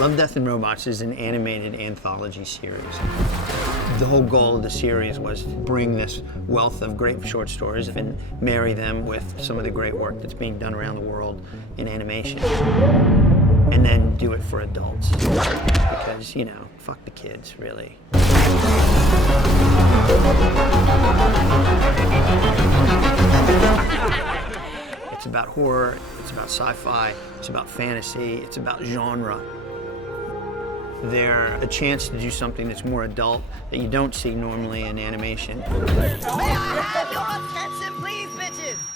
Love, Death, and Robots is an animated anthology series. The whole goal of the series was to bring this wealth of great short stories and marry them with some of the great work that's being done around the world in animation. And then do it for adults. Because, you know, fuck the kids, really. It's about horror, it's about sci-fi, it's about fantasy, it's about genre. They're a chance to do something that's more adult that you don't see normally in animation.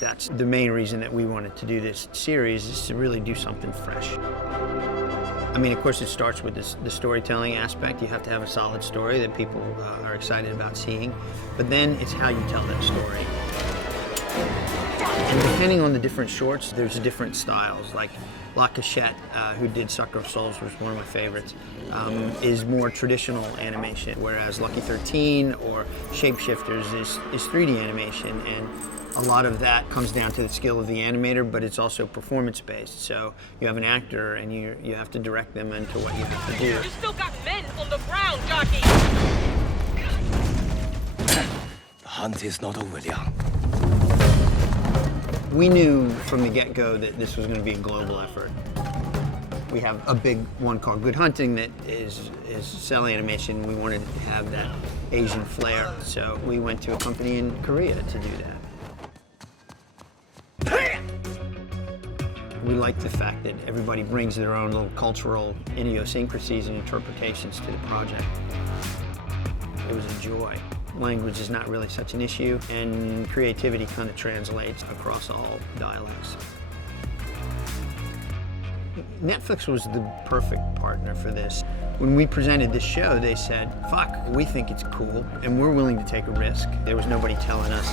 That's the main reason that we wanted to do this series, is to really do something fresh. I mean, of course, it starts with the storytelling aspect. You have to have a solid story that people are excited about seeing. But then it's how you tell that story. And depending on the different shorts, there's different styles. Like La Cachette, who did Sucker of Souls, was one of my favorites, is more traditional animation, whereas Lucky 13 or Shapeshifters is 3D animation. And a lot of that comes down to the skill of the animator, but it's also performance-based. So you have an actor, and you have to direct them into what you have to do. You still got men on the ground, jockey! The hunt is not over, Liang. We knew from the get-go that this was going to be a global effort. We have a big one called Good Hunting that is cell animation. We wanted to have that Asian flair, so we went to a company in Korea to do that. We like the fact that everybody brings their own little cultural idiosyncrasies and interpretations to the project. It was a joy. Language is not really such an issue, and creativity kind of translates across all dialects. Netflix was the perfect partner for this. When we presented this show, they said, fuck, we think it's cool, and we're willing to take a risk. There was nobody telling us,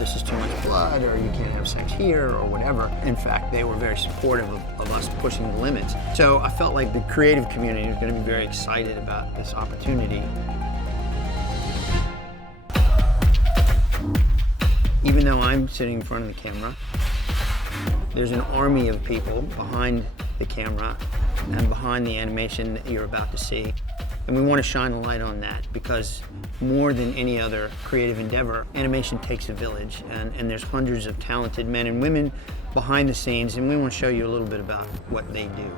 this is too much blood, or you can't have sex here, or whatever. In fact, they were very supportive of us pushing the limits. So I felt like the creative community was going to be very excited about this opportunity. Even though I'm sitting in front of the camera, there's an army of people behind the camera and behind the animation that you're about to see. And we want to shine a light on that, because more than any other creative endeavor, animation takes a village, and there's hundreds of talented men and women behind the scenes, and we want to show you a little bit about what they do.